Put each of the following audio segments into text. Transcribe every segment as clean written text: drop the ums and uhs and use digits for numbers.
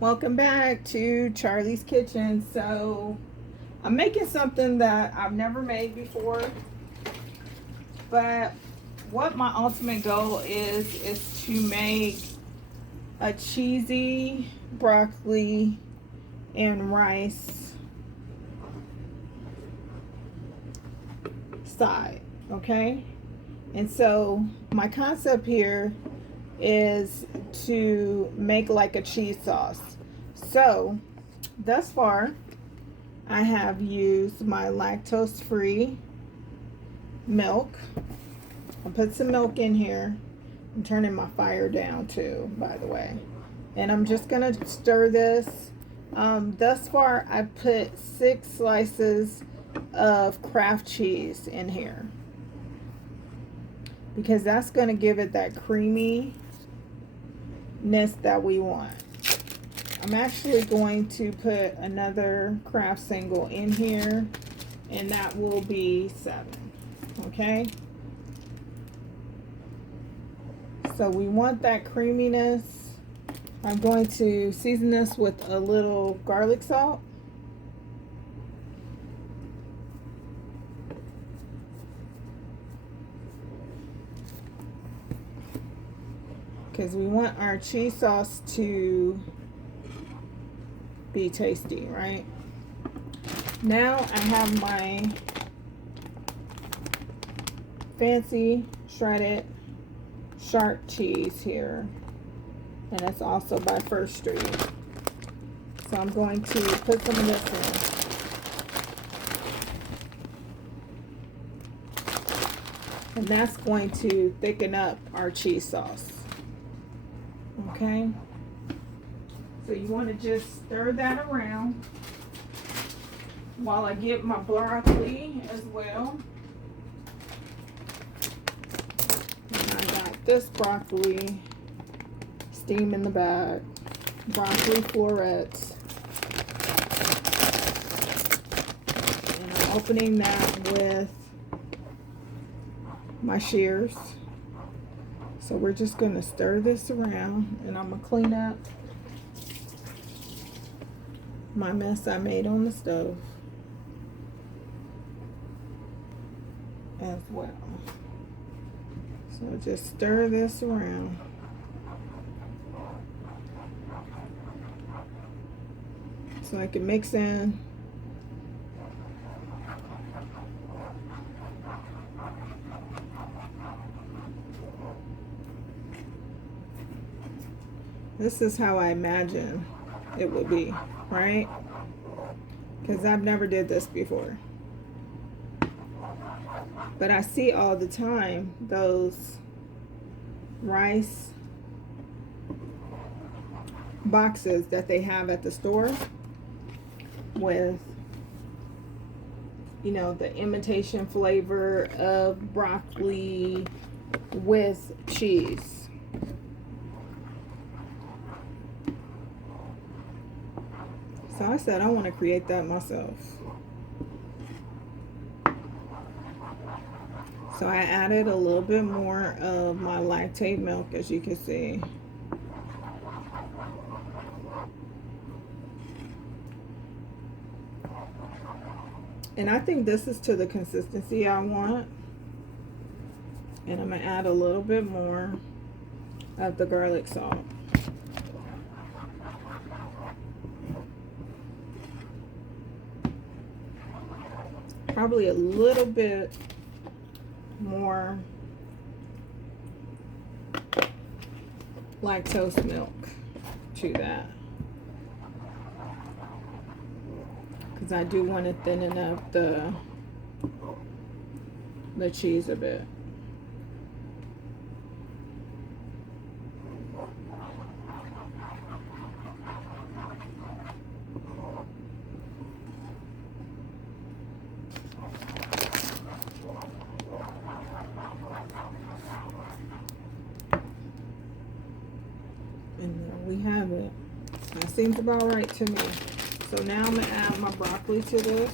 Welcome back to Charlie's Kitchen. So, I'm making something that I've never made before, but what my ultimate goal is to make a cheesy broccoli and rice side, okay? And so, my concept here is to make like a cheese sauce. So, thus far, I have used my lactose free milk. I'll put some milk in here. I'm turning my fire down too, by the way. And I'm just going to stir this. Thus far, I put 6 slices of Kraft cheese in here because that's going to give it that creaminess that we want. I'm actually going to put another Kraft single in here, and that will be 7. Okay? So we want that creaminess. I'm going to season this with a little garlic salt. Because we want our cheese sauce to be tasty, right? Now I have my fancy shredded sharp cheese here, and it's also by First Street. So I'm going to put some of this in, and that's going to thicken up our cheese sauce. Okay, so you want to just stir that around while I get my broccoli as well. And I got this broccoli steam in the bag, broccoli florets, and I'm opening that with my shears. So we're just going to stir this around, and I'm going to clean up my mess I made on the stove as well. So just stir this around. So I can mix in this is how I imagine it would be, right? Because I've never did this before. But I see all the time those rice boxes that they have at the store with, you know, the imitation flavor of broccoli with cheese. So I said I want to create that myself. So I added a little bit more of my lactate milk, as you can see. And I think this is to the consistency I want. And I'm going to add a little bit more of the garlic salt. Probably a little bit more lactose milk to that, because I do want to thin up the cheese a bit. And there we have it. That seems about right to me. So now I'm going to add my broccoli to this.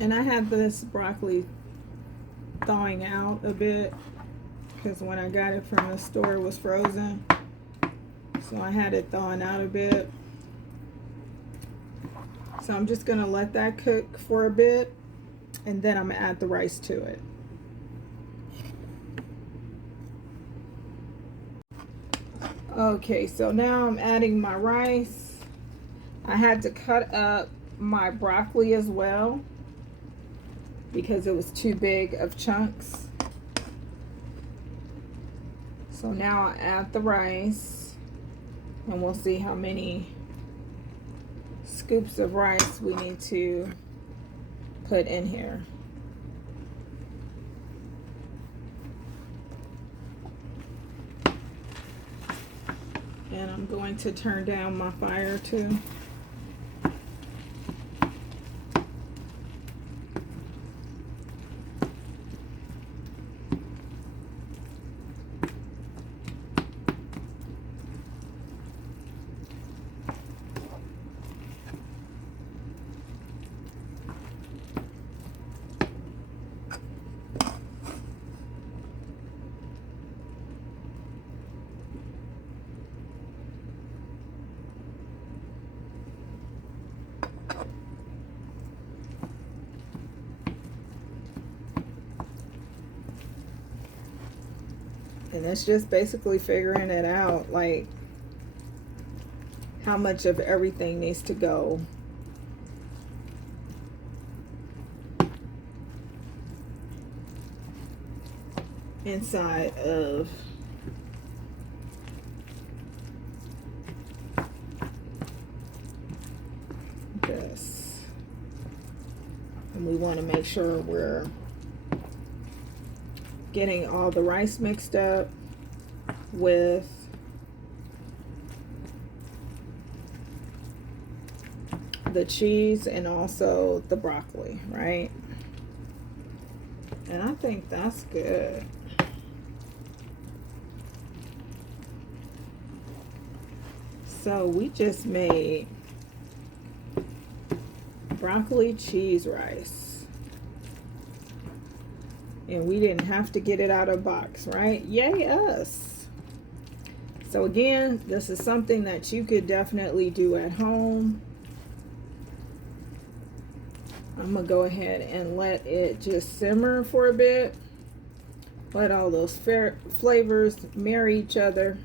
And I had this broccoli thawing out a bit because when I got it from the store it was frozen. So I had it thawing out a bit. So I'm just gonna let that cook for a bit and then I'm gonna add the rice to it. Okay, so now I'm adding my rice. I had to cut up my broccoli as well because it was too big of chunks. So now I add the rice and we'll see how many scoops of rice we need to put in here. And I'm going to turn down my fire too. And it's just basically figuring it out, like how much of everything needs to go. Inside of this. And we want to make sure we're getting all the rice mixed up with the cheese and also the broccoli, right? And I think that's good. So we just made broccoli cheese rice. And we didn't have to get it out of a box, right? Yay us. So again, this is something that you could definitely do at home. I'm gonna go ahead and let it just simmer for a bit. Let all those flavors marry each other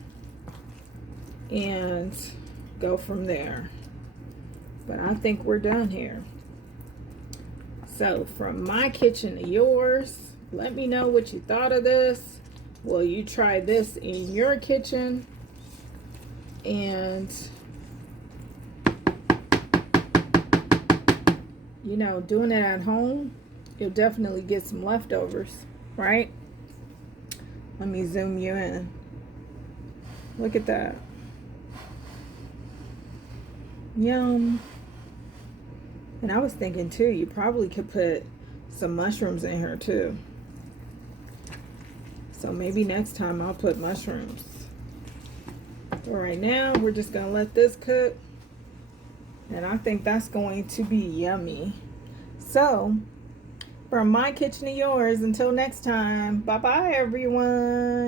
and go from there. But I think we're done here. So from my kitchen to yours, let me know what you thought of this. Will you try this in your kitchen? And you know, doing it at home, you'll definitely get some leftovers, right? Let me zoom you in. Look at that. Yum. And I was thinking too, you probably could put some mushrooms in here too. So maybe next time I'll put mushrooms. But right now, we're just gonna let this cook. And I think that's going to be yummy. So, from my kitchen to yours, until next time, bye-bye everyone.